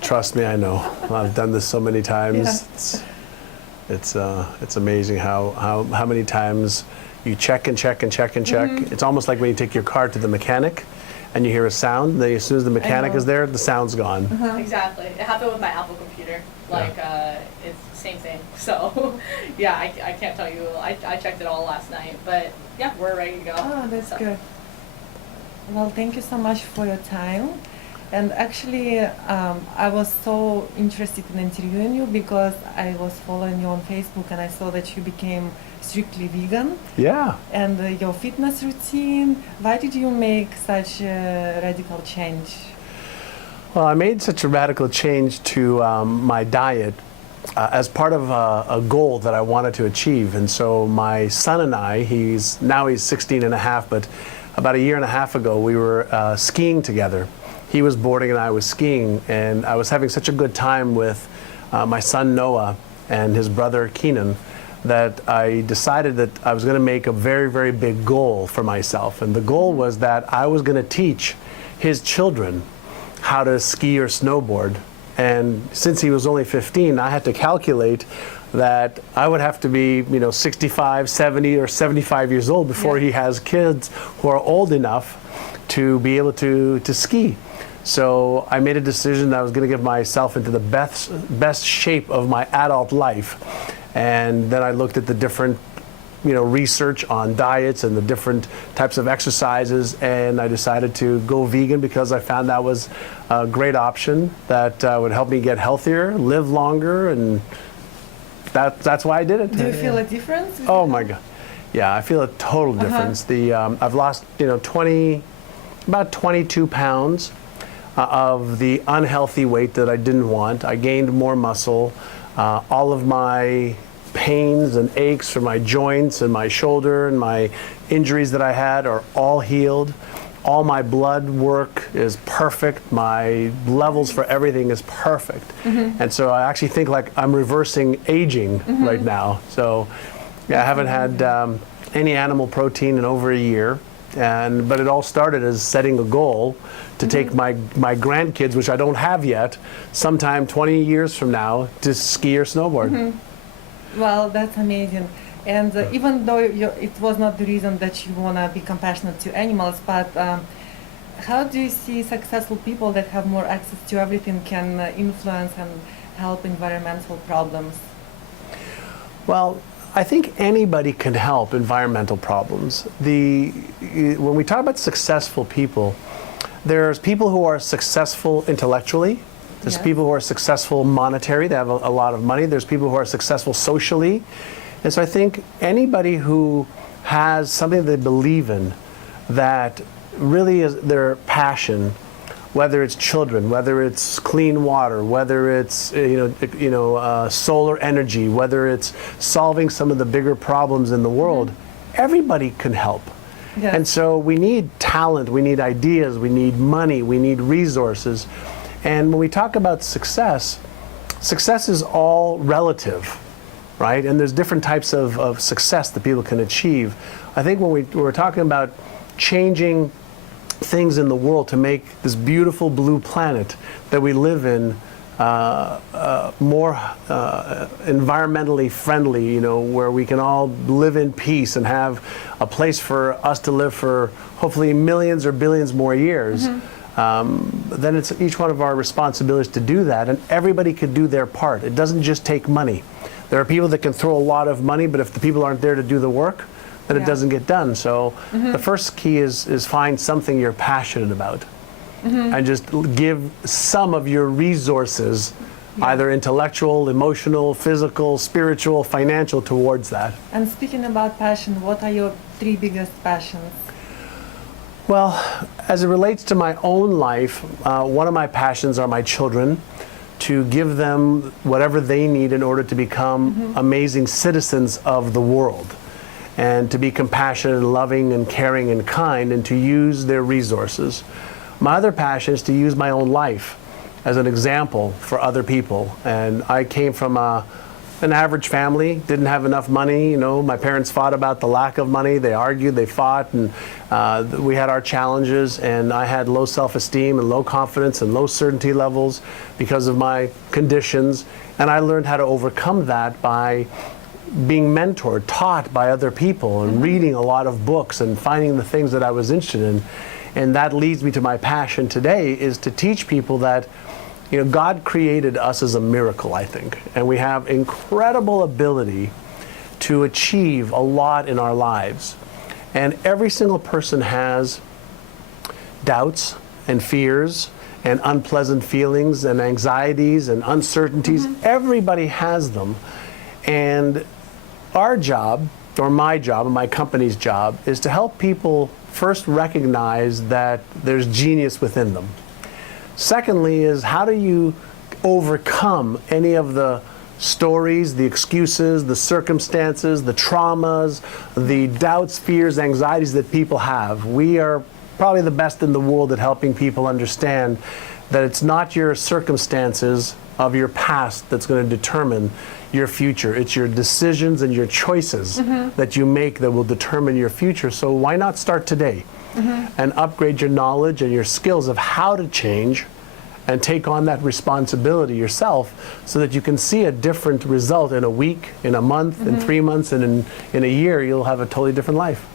Trust me, I know. I've done this so many times. It's amazing how many times you check and check and check and check. It's almost like when you take your car to the mechanic and you hear a sound. As soon as the mechanic is there, the sound's gone. Exactly. It happened with my Apple computer. Like, it's the same thing. So, yeah, I can't tell you. I checked it all last night. But, yeah, we're ready to go. Oh, that's good. Well, thank you so much for your time. And actually, I was so interested in interviewing you because I was following you on Facebook and I saw that you became strictly vegan. Yeah. And your fitness routine. Why did you make such a radical change? Well, I made such a radical change to my diet as part of a goal that I wanted to achieve. And so my son and I, he's 16 and a half, but about a year and a half ago, we were skiing together. He was boarding and I was skiing, and I was having such a good time with my son Noah and his brother Keenan that I decided that I was going to make a very, very big goal for myself. And the goal was that I was going to teach his children how to ski or snowboard. And since he was only 15, I had to calculate that I would have to be, 65, 70, or 75 years old before he has kids who are old enough to be able to ski. So I made a decision that I was going to get myself into the best shape of my adult life. And then I looked at the different, research on diets and the different types of exercises, and I decided to go vegan because I found that was a great option that would help me get healthier, live longer, and that's why I did it. Do you feel a difference? Oh my God. Yeah, I feel a total difference. I've lost, about 22 pounds of the unhealthy weight that I didn't want. I gained more muscle. All of my pains and aches from my joints and my shoulder and my injuries that I had are all healed. All my blood work is perfect. My levels for everything is perfect. And so I actually think like I'm reversing aging right now. So yeah, I haven't had any animal protein in over a year. But it all started as setting a goal to take my grandkids, which I don't have yet, sometime 20 years from now, to ski or snowboard. Well, that's amazing. And even though it was not the reason that you want to be compassionate to animals, but how do you see successful people that have more access to everything can influence and help environmental problems? Well, I think anybody can help environmental problems. When we talk about successful people, there's people who are successful intellectually. There's people who are successful monetary. They have a lot of money. There's people who are successful socially. And so I think anybody who has something they believe in that really is their passion, whether it's children, whether it's clean water, whether it's solar energy, whether it's solving some of the bigger problems in the world, everybody can help. And so we need talent, we need ideas, we need money, we need resources. And when we talk about success, success is all relative, right? And there's different types of success that people can achieve. I think when we're talking about changing things in the world to make this beautiful blue planet that we live in more environmentally friendly, where we can all live in peace and have a place for us to live for hopefully millions or billions more years, then it's each one of our responsibilities to do that, and everybody could do their part. It doesn't just take money. There are people that can throw a lot of money, but if the people aren't there to do the work, then it doesn't get done. So the first key is find something you're passionate about. And just give some of your resources, either intellectual, emotional, physical, spiritual, financial, towards that. And speaking about passion, what are your 3 biggest passions? Well, as it relates to my own life, one of my passions are my children, to give them whatever they need in order to become amazing citizens of the world, and to be compassionate and loving and caring and kind, and to use their resources. My other passion is to use my own life as an example for other people. And I came from a an average family, didn't have enough money. You know, my parents fought about the lack of money. They argued, they fought, and we had our challenges. And I had low self-esteem and low confidence and low certainty levels because of my conditions. And I learned how to overcome that by being mentored, taught by other people, and reading a lot of books and finding the things that I was interested in. And that leads me to my passion today, is to teach people that, you know, God created us as a miracle, I think, and we have incredible ability to achieve a lot in our lives. And every single person has doubts and fears and unpleasant feelings and anxieties and uncertainties. Everybody has them. And our job, or my job, and my company's job, is to help people first recognize that there's genius within them. Secondly is, how do you overcome any of the stories, the excuses, the circumstances, the traumas, the doubts, fears, anxieties that people have? We are probably the best in the world at helping people understand that it's not your circumstances of your past that's going to determine your future. It's your decisions and your choices that you make that will determine your future. So why not start today and upgrade your knowledge and your skills of how to change and take on that responsibility yourself, so that you can see a different result in a week, in a month, in 3 months, and in a year. You'll have a totally different life.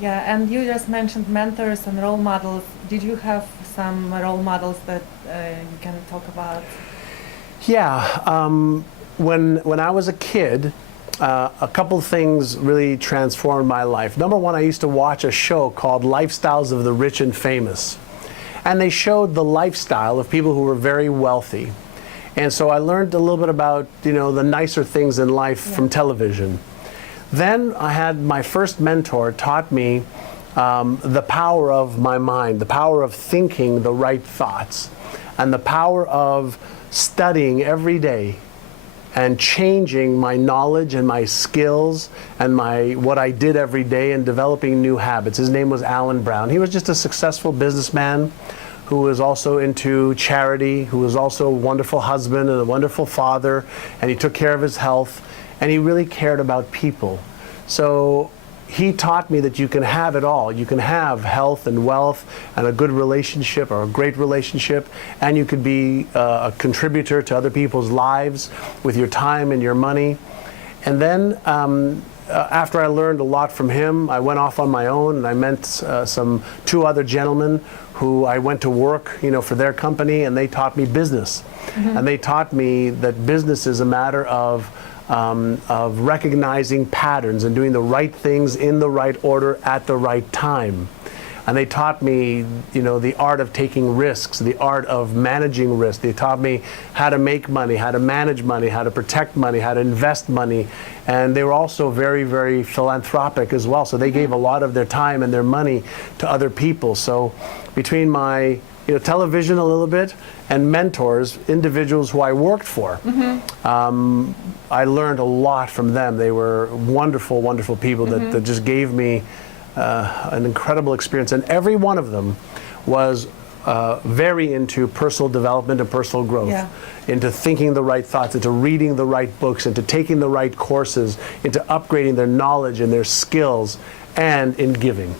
Yeah, and you just mentioned mentors and role models. Did you have some role models that you can talk about? Yeah, when I was a kid, a couple of things really transformed my life. Number one, I used to watch a show called Lifestyles of the Rich and Famous. And they showed the lifestyle of people who were very wealthy. And so I learned a little bit about, you know, the nicer things in life from television. Then I had my first mentor taught me the power of my mind, the power of thinking the right thoughts, and the power of studying every day and changing my knowledge and my skills and what I did every day, and developing new habits. His name was Alan Brown. He was just a successful businessman who was also into charity, who was also a wonderful husband and a wonderful father, and he took care of his health, and he really cared about people. So he taught me that you can have it all. You can have health and wealth and a good relationship, or a great relationship, and you could be a contributor to other people's lives with your time and your money. And then after I learned a lot from him, I went off on my own, and I met two other gentlemen who I went to work, you know, for their company, and they taught me business. And they taught me that business is a matter of recognizing patterns and doing the right things in the right order at the right time. And they taught me, you know, the art of taking risks, the art of managing risk. They taught me how to make money, how to manage money, how to protect money, how to invest money. And they were also very, very philanthropic as well. So they gave a lot of their time and their money to other people. So between my television a little bit, and mentors, individuals who I worked for. I learned a lot from them. They were wonderful, wonderful people that just gave me an incredible experience. And every one of them was very into personal development and personal growth, into thinking the right thoughts, into reading the right books, into taking the right courses, into upgrading their knowledge and their skills, and in giving.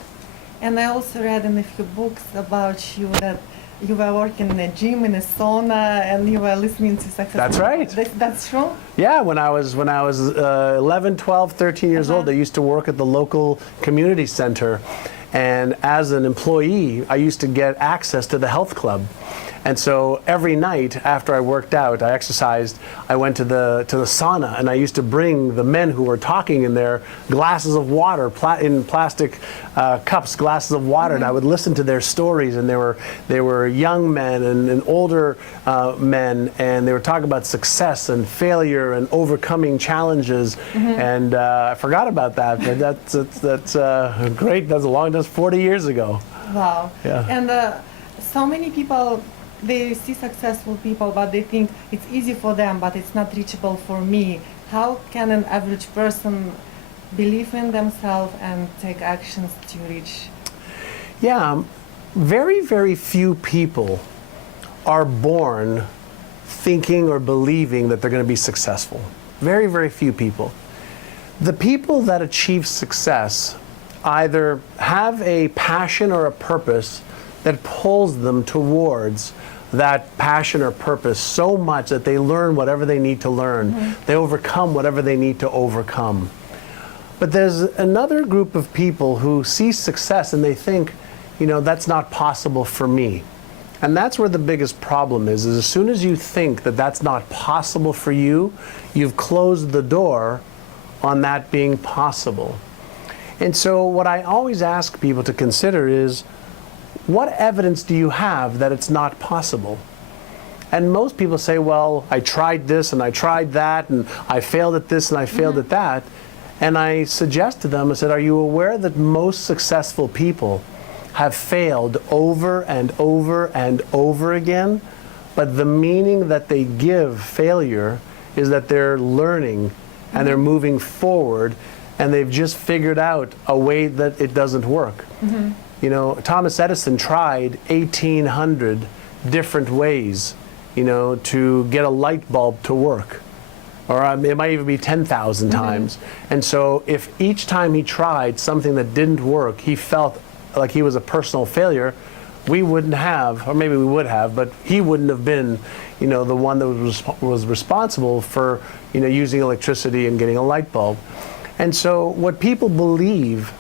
And I also read in a few books about you that you were working in a gym, in a sauna, and you were listening to successful. That's right. That's true? Yeah, when I was 11, 12, 13 years old, I used to work at the local community center. And as an employee, I used to get access to the health club. And so every night after I worked out, I exercised, I went to the sauna, and I used to bring the men who were talking in there glasses of water, in plastic cups, glasses of water, and I would listen to their stories. And they were young men and older men, and they were talking about success and failure and overcoming challenges. And I forgot about that, but that's great. That's 40 years ago. Wow. Yeah. And so many people, they see successful people, but they think it's easy for them, but it's not reachable for me. How can an average person believe in themselves and take actions to reach? Yeah, very, very few people are born thinking or believing that they're going to be successful. Very, very few people. The people that achieve success either have a passion or a purpose that pulls them towards that passion or purpose so much that they learn whatever they need to learn. They overcome whatever they need to overcome. But there's another group of people who see success and they think, you know, that's not possible for me. And that's where the biggest problem is as soon as you think that that's not possible for you, you've closed the door on that being possible. And so what I always ask people to consider is, what evidence do you have that it's not possible? And most people say, well, I tried this and I tried that and I failed at this and I failed at that. And I suggest to them, I said, are you aware that most successful people have failed over and over and over again? But the meaning that they give failure is that they're learning and they're moving forward and they've just figured out a way that it doesn't work. You know, Thomas Edison tried 1,800 different ways, you know, to get a light bulb to work. Or it might even be 10,000 times. And so if each time he tried something that didn't work, he felt like he was a personal failure, we wouldn't have, or maybe we would have, but he wouldn't have been, you know, the one that was responsible for, you know, using electricity and getting a light bulb. And so what people believe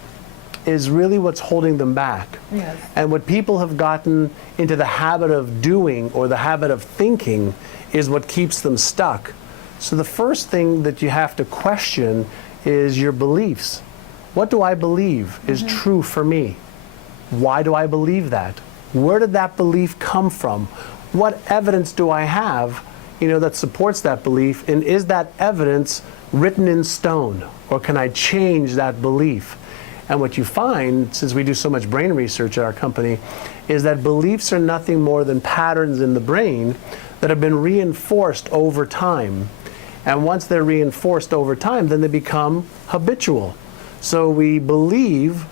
is really what's holding them back. Yes. And what people have gotten into the habit of doing or the habit of thinking is what keeps them stuck. So the first thing that you have to question is your beliefs. What do I believe is true for me? Why do I believe that? Where did that belief come from? What evidence do I have, you know, that supports that belief? And is that evidence written in stone? Or can I change that belief? And what you find, since we do so much brain research at our company, is that beliefs are nothing more than patterns in the brain that have been reinforced over time. And once they're reinforced over time, then they become habitual. So we believe,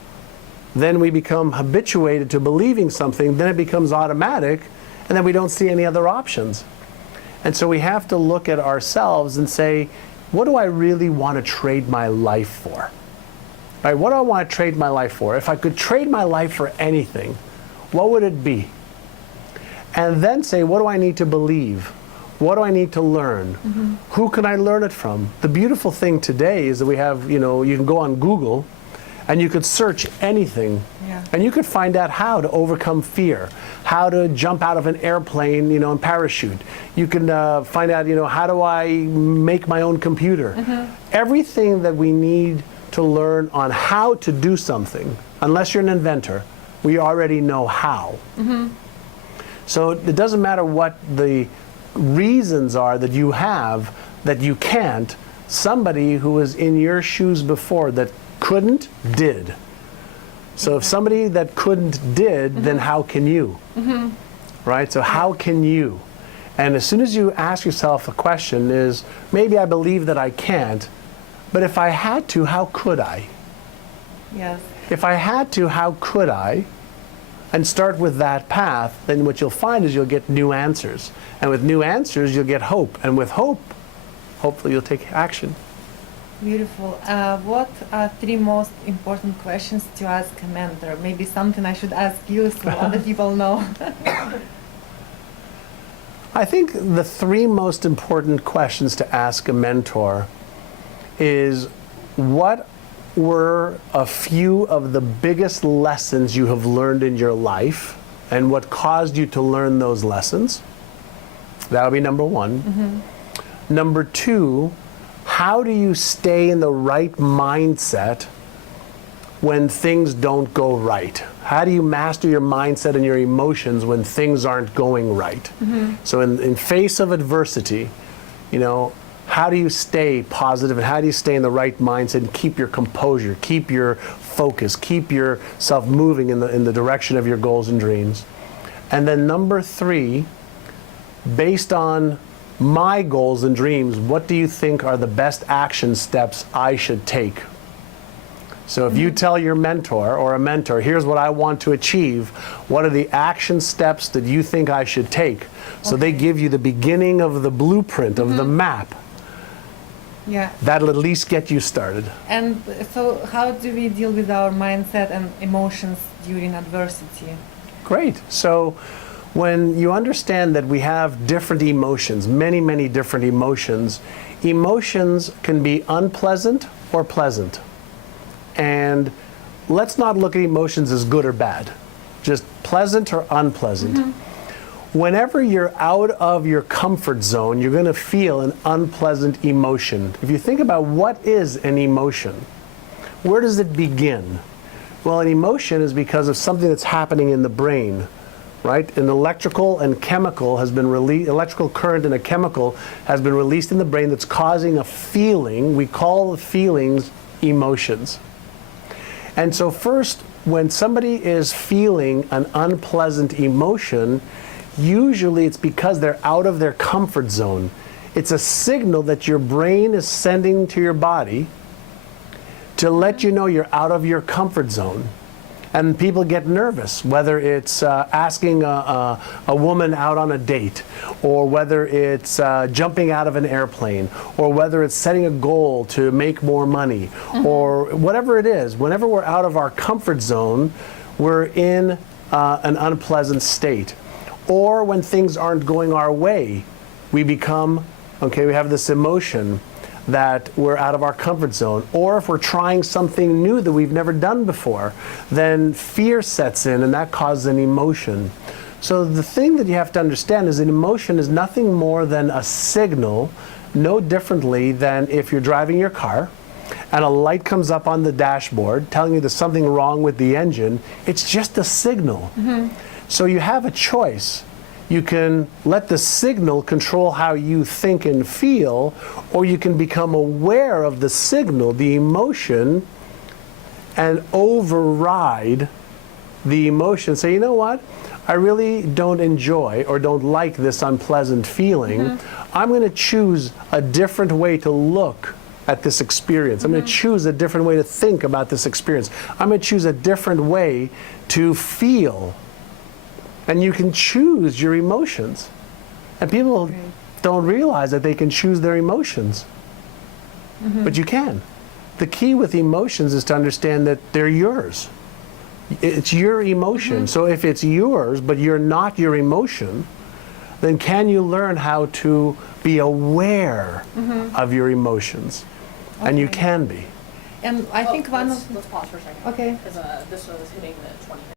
then we become habituated to believing something, then it becomes automatic, and then we don't see any other options. And so we have to look at ourselves and say, what do I really want to trade my life for? Right, what do I want to trade my life for? If I could trade my life for anything, what would it be? And then say, what do I need to believe? What do I need to learn? Who can I learn it from? The beautiful thing today is that we have, you know, you can go on Google and you could search anything. Yeah. And you could find out how to overcome fear, how to jump out of an airplane, you know, and parachute. You can find out, you know, how do I make my own computer? Everything that we need to learn on how to do something, unless you're an inventor, we already know how. So it doesn't matter what the reasons are that you have that you can't. Somebody who was in your shoes before that couldn't, did. So if somebody that couldn't did, then how can you? Right? So how can you? And as soon as you ask yourself a question is, maybe I believe that I can't, but if I had to, how could I? Yes. If I had to, how could I? And start with that path, then what you'll find is you'll get new answers. And with new answers, you'll get hope. And with hope, hopefully you'll take action. Beautiful. What are 3 most important questions to ask a mentor? Maybe something I should ask you so other people know. I think the 3 most important questions to ask a mentor is, what were a few of the biggest lessons you have learned in your life and what caused you to learn those lessons? That would be number 1. Number 2, how do you stay in the right mindset when things don't go right? How do you master your mindset and your emotions when things aren't going right? So in face of adversity, you know, how do you stay positive and how do you stay in the right mindset and keep your composure, keep your focus, keep yourself moving in the direction of your goals and dreams? And then number 3, based on my goals and dreams, what do you think are the best action steps I should take? So if you tell your mentor or a mentor, here's what I want to achieve, what are the action steps that you think I should take? So they give you the beginning of the blueprint, of the map. Yeah. That'll at least get you started. And so, how do we deal with our mindset and emotions during adversity? Great. So when you understand that we have different emotions, many, many different emotions, emotions can be unpleasant or pleasant. And let's not look at emotions as good or bad, just pleasant or unpleasant. Whenever you're out of your comfort zone, you're going to feel an unpleasant emotion. If you think about what is an emotion, where does it begin? Well, an emotion is because of something that's happening in the brain, right? An electrical and chemical has been released, electrical current and a chemical has been released in the brain that's causing a feeling. We call the feelings emotions. And so first, when somebody is feeling an unpleasant emotion, usually it's because they're out of their comfort zone. It's a signal that your brain is sending to your body to let you know you're out of your comfort zone. And people get nervous, whether it's asking a woman out on a date, or whether it's jumping out of an airplane, or whether it's setting a goal to make more money, or whatever it is. Whenever we're out of our comfort zone, we're in an unpleasant state. Or when things aren't going our way, we become, okay, we have this emotion that we're out of our comfort zone. Or if we're trying something new that we've never done before, then fear sets in and that causes an emotion. So the thing that you have to understand is an emotion is nothing more than a signal, no differently than if you're driving your car and a light comes up on the dashboard telling you there's something wrong with the engine. It's just a signal. So you have a choice. You can let the signal control how you think and feel, or you can become aware of the signal, the emotion, and override the emotion. Say, you know what? I really don't enjoy or don't like this unpleasant feeling. I'm going to choose a different way to look at this experience. I'm going to choose a different way to think about this experience. I'm going to choose a different way to feel. And you can choose your emotions. And people don't realize that they can choose their emotions. But you can. The key with emotions is to understand that they're yours. It's your emotion. So if it's yours, but you're not your emotion, then can you learn how to be aware of your emotions? And you can be. And I think one of let's pause for a second. Okay. Because this was hitting the 20 minutes.